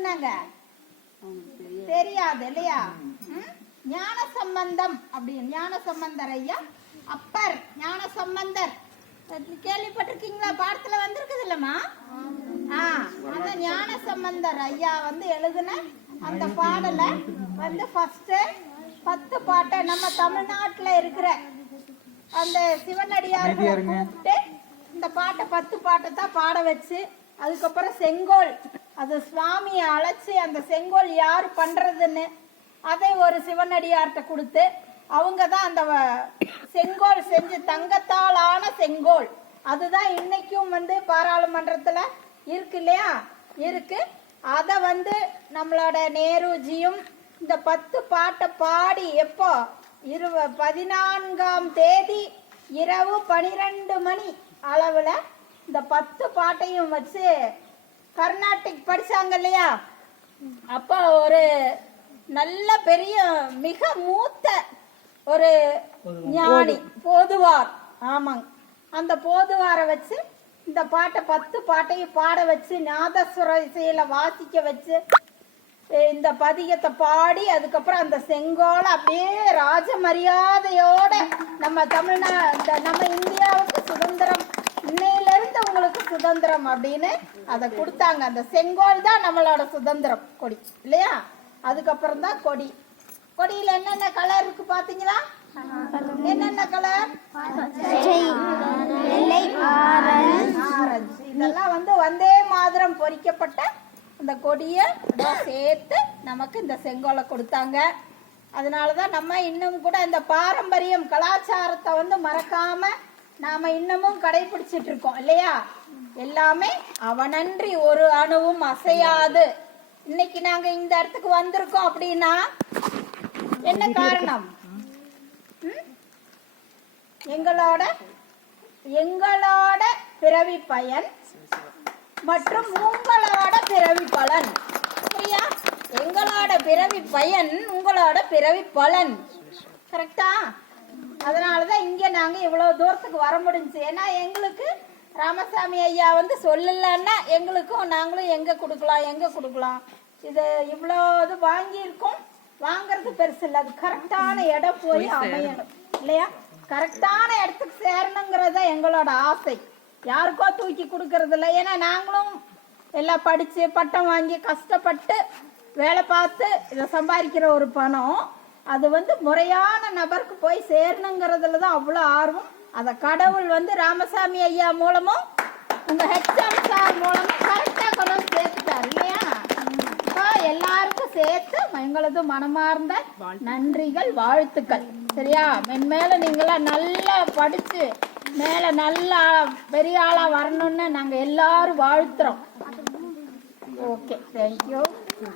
எழுதுனாங்க? தெரியாது இல்லையா? ஞான சம்பந்தம் அப்படின்னு ஞான சம்பந்தர் ஐயா அப்பர் ஞான சம்பந்தர் கேள்விப்பட்டிருக்கீங்களா? பாடத்துல வந்திருக்குது இல்லம்மா? அந்த ஞான சம்பந்தர் ஐயா வந்து எழுதுன அந்த பாடல வந்து ஃபர்ஸ்ட் 10 பாட்டை நம்ம தமிழ்நாட்டுல இருக்கிற அந்த சிவனடியார்களை கூப்பிட்டு இந்த பாட்டை 10 பாட்டை தான் பாட வச்சு, அதுக்கப்புறம் செங்கோல் அது சுவாமியை அழைச்சி அந்த செங்கோல் யார் பண்றதுன்னு அதை ஒரு சிவனடியார்கிட்ட கொடுத்து அவங்க தான் அந்த செங்கோல் செஞ்சு தங்கத்தால் ஆன செங்கோல் அதுதான் இன்னைக்கும் வந்து பாராளுமன்றத்துல இருக்கு இல்லையா? இருக்கு. அதை வந்து நம்மளோட நேருஜியும் இந்த 10 பாட்டை பாடி எப்போ 14ஆம் தேதி இரவு 12 மணி அளவுல இந்த 10 பாட்டையும் வச்சு கர்நாடிக் படிச்சாங்க இல்லையா? அப்போ ஒரு நல்ல பெரிய மிக மூத்த ஒரு ஞானி போதுவார், ஆமாங்க, அந்த போதுவாரை வச்சு இந்த பாட்டை 10 பாட்டையும் பாட வச்சு நாதஸ்வர இசையில வாசிக்க வச்சு இந்த பதிகத்தை பாடி அதுக்கப்புறம் அந்த செங்கோலை அப்படியே ராஜ மரியாதையோட நம்ம நம்ம இந்தியாவுக்கு சுதந்திரம், இன்னையிலிருந்து உங்களுக்கு சுதந்திரம் அப்படின்னு அதை கொடுத்தாங்க. அந்த செங்கோல் தான் நம்மளோட சுதந்திரம் கொடி இல்லையா? அதுக்கப்புறம் தான் கொடி. கொடியில என்னென்ன கலர் இருக்கு பாத்தீங்களா? என்னென்ன கலர்? ஆரஞ்சு. இதெல்லாம் வந்து வந்தே மாதரம் பொறிக்கப்பட்ட அந்த கொடியை சேர்த்து நமக்கு இந்த செங்கோலை கொடுத்தாங்க. அதனாலதான் நம்ம இன்னும் கூட இந்த பாரம்பரியம் கலாச்சாரத்தை வந்து மறக்காம நாம இன்னமும் கடைபிடிச்சிட்டு இருக்கோம் இல்லையா? எல்லாமே அவனன்றி ஒரு அணுவும் அசையாது. இன்னைக்கு நாங்க இந்த இடத்துக்கு வந்திருக்கோம் அப்படின்னா என்ன காரணம்? எங்களோட பிறவி பயன் மற்றும் உங்களோட பிறவி பலன். சரியா? எங்களோட பிறவி பயன் உங்களோட பிறவி பலன். கரெக்டா? அதனாலதான் இங்க நாங்க இவ்வளவு தூரத்துக்கு வர முடிஞ்சு. ஏன்னா எங்களுக்கு ராமசாமி ஐயா வந்து சொல்லலன்னா எங்களுக்கும் நாங்களும் எங்க கொடுக்கலாம் இது இவ்வளோ இது வாங்கியிருக்கோம். வாங்கறது பெருசு இல்லை, அது கரெக்டான இடம் போய் அமையணும் இல்லையா? கரெக்டான இடத்துக்கு சேரணுங்கிறத எங்களோட ஆசை. யாருக்கோ தூக்கி கொடுக்கறது இல்லை. ஏன்னா நாங்களும் எல்லாம் படிச்சு பட்டம் வாங்கி கஷ்டப்பட்டு வேலை பார்த்து இதை சம்பாதிக்கிற ஒரு பணம் அது வந்து முறையான நபருக்கு போய் சேரணுங்கிறதுல தான் அவ்வளோ ஆர்வம். அதை கடவுள் வந்து ராமசாமி ஐயா மூலமும் உங்க ஹெச்எம் சார் மூலமும் கரெக்டா கொண்டு வந்து சேர்த்துட்டார் இல்லையா? எல்லாருக்கும் சேர்த்து எங்களது மனமார்ந்த நன்றிகள், வாழ்த்துக்கள். சரியா? மென்மேல நீங்களா நல்லா படிச்சு மேல நல்லா பெரிய ஆளா வரணும்னு நாங்க எல்லாரும் வாழ்த்துறோம். Okay, thank you.